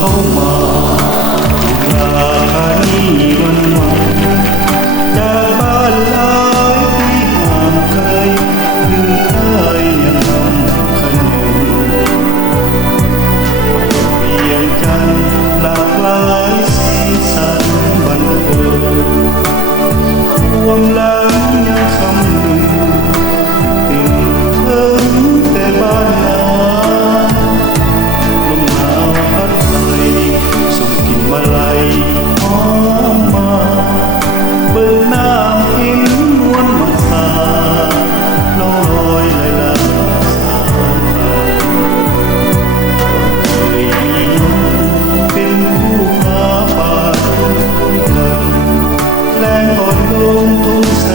เข้ามาราคานี้วันจากบ้านหลายที่ห่างไกลหรือใครยังนำคะแนนเพียงจันทร์หลากหลายสีสันบันเทิงความหลังยังคำนึงติดเพิ่มแต่บ้านนาลมหนาวพัดไปส่งกลิ่นมาลัยหอมมาเบิ่งน้ำเห็นนวลมาสาลอยลอยไหลไหลสายเคยมีน้องเป็นผู้หาป่าด้วยกันแรงอ่อนลงทุ่งแส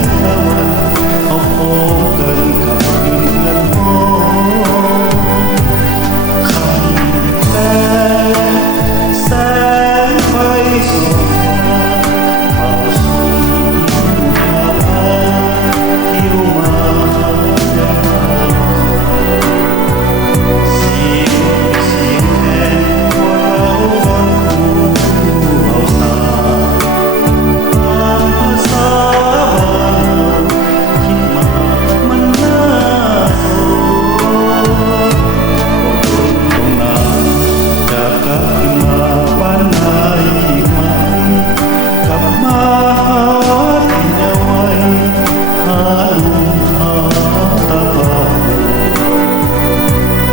งตะวันเอาพอกันกับคืนเงินหอคำแสงไฟส่องเอาสู่ดาวเที่ยวมายังเสียงแคนว่าเราฟังคู่เอาสาตามภาษาบ้านคิดมามันน่าโศกตรงนั้นจะกลับขึ้นมาบ้านนาอีกไหมกลับมาหาที่เยาว์วัยหาลุงหาตาบ้าน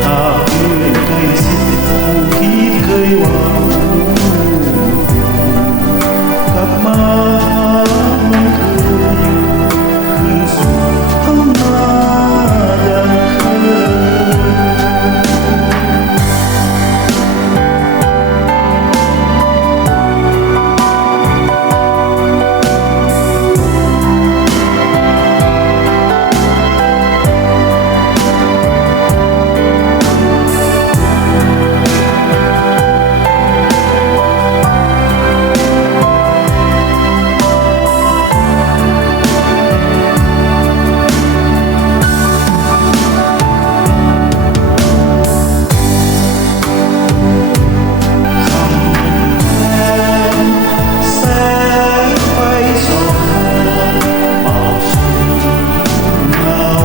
หาเพื่อนใกล้ชิดผู้คิดเคยหวังกลับมามันเคยอยู่คืนสู่ท้องนาดังเคแสงไฟส่องเป่าสู่ดาว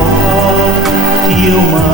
เที่ยวมา